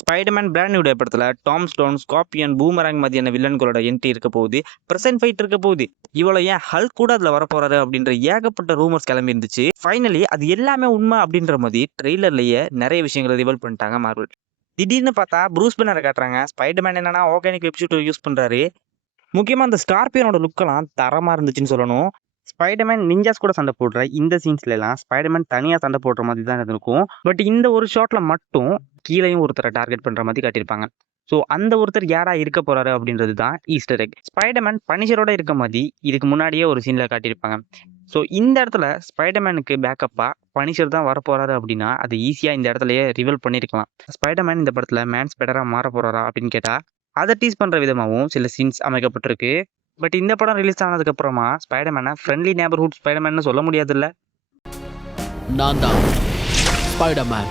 Spiderman brand new day படத்துல Tom stone, scorpion, boomerang மாதிரியான வில்லன்களோட entry இருக்க போகுது. பிரசன்ட் ஃபைட் இருக்க போகுது. இவ்வளவு ஏன் ஹல்க் கூட அதுல வரப்போறாரு அப்படின்ற ஏகப்பட்ட ரூமர்ஸ் கிளம்பி இருந்துச்சு. ஃபைனலி அது எல்லாமே உண்மை அப்படின்ற மாதிரி ட்ரெய்லர்லயே நிறைய விஷயங்களை ரிவீல் பண்ணிட்டாங்க மார்வல். திடீர்னு பார்த்தா ப்ரூஸ் பேனரை காட்டுறாங்க. ஸ்பைடர்மேன் என்னன்னா ஆர்கானிக் வெப்சூட் யூஸ் பண்றாரு. முக்கியமா அந்த ஸ்கார்பியனோட லுக்கெல்லாம் தரமா இருந்துச்சுன்னு சொல்லணும். ஸ்பைடர்மேன் நிஞ்சாஸ் கூட சண்டை போடுற இந்த சீன்ஸ்ல எல்லாம் ஸ்பைடர்மேன் தனியா சண்டை போடுற மாதிரி தான் இருக்கும். பட் இந்த ஒரு ஷாட்ல மட்டும் கீழேயும் ஒருத்தரை டார்கெட் பண்ற மாதிரி காட்டியிருப்பாங்க. ஸோ அந்த ஒருத்தர் யாரா இருக்க போறாரு அப்படின்றது தான் ஈஸ்டர் எக். ஸ்பைடர்மேன் பனிஷரோட இருக்க மாதிரி இதுக்கு முன்னாடியே ஒரு சீன்ல காட்டியிருப்பாங்க. ஸோ இந்த இடத்துல ஸ்பைடர்மேனுக்கு பேக்கப்பா பனிஷர் தான் வரப்போறாரு அப்படின்னா அது ஈஸியா இந்த இடத்துலயே ரிவீல் பண்ணிருக்கலாம். ஸ்பைடர்மேன் இந்த படத்துல மேன் ஸ்பைடரா மாற போறாரா அப்படின்னு கேட்டா அதை டீஸ் பண்ற விதமாகவும் சில சீன்ஸ் அமைக்கப்பட்டிருக்கு. பட் இந்த படம் ரிலீஸ் ஆனதுக்கு அப்புறமா ஸ்பைடர்மேனை ஃப்ரெண்ட்லி நேபர்ஹுட் ஸ்பைடர்மேன் சொல்ல முடியாதுல்ல. நான் தான் ஸ்பைடர்மேன்.